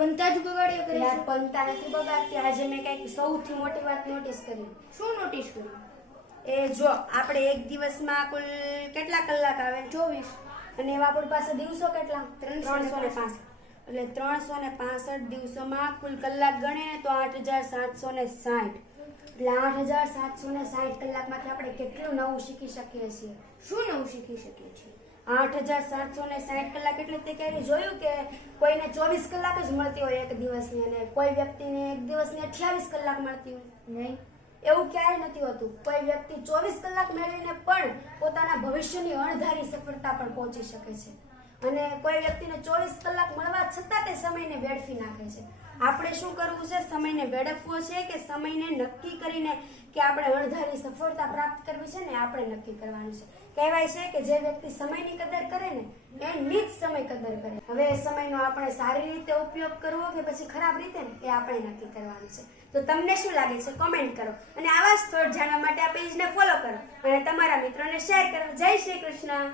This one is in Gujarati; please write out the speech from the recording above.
પંતા જ બગાડ્યો કરે યાર પંતા નથી બગાડતી. આજે મેં કઈક સૌથી મોટી વાત નોટિસ કરી. શું નોટિસ કર્યું? એ જો આપણે એક દિવસમાં કુલ કેટલા કલાક આવે? 24. અને એવા આપણી પાસે દિવસો કેટલા? 365. એટલે 365 દિવસોમાં કુલ કલાક ગણે તો 8760. એટલે 8760 કલાકમાંથી આપણે કેટલું નવું શીખી શકીએ છીએ? શું નવું શીખી શકીએ છીએ? 8760 કલાક એટલે તે ક્યારે જોયું કે કોઈને 24 કલાક જ મળતી હોય એક દિવસની અને કોઈ વ્યક્તિને એક દિવસની 28 કલાક મળતી હોય? નહીં. એવું ક્યારેય નથી હોતું. કોઈ વ્યક્તિ 24 કલાક મેળવીને પણ પોતાના ભવિષ્યની અણધારી સફળતા પર પહોંચી શકે છે અને કોઈ વ્યક્તિને 24 કલાક મળવા છતાં તે સમયને વેડફી નાખે છે. આપણે શું કરવું છે? સમયને વેડફવો છે કે સમયને નક્કી કરીને કે આપણે અણધારી સફળતા પ્રાપ્ત કરવી છે ને આપણે નક્કી કરવાનું છે. કહેવાય છે કે જે વ્યક્તિ સમયની કદર કરે ને એની જ સમય કદર કરે. હવે એ સમયનો આપણે સારી રીતે ઉપયોગ કરવો કે પછી ખરાબ રીતે ને એ આપણે નક્કી કરવાનું છે. તો તમને શું લાગે છે? કોમેન્ટ કરો અને આવા જ થોટ જાણવા માટે આ પેજને ફોલો કરો અને તમારા મિત્રોને શેર કરો. જય શ્રી કૃષ્ણ.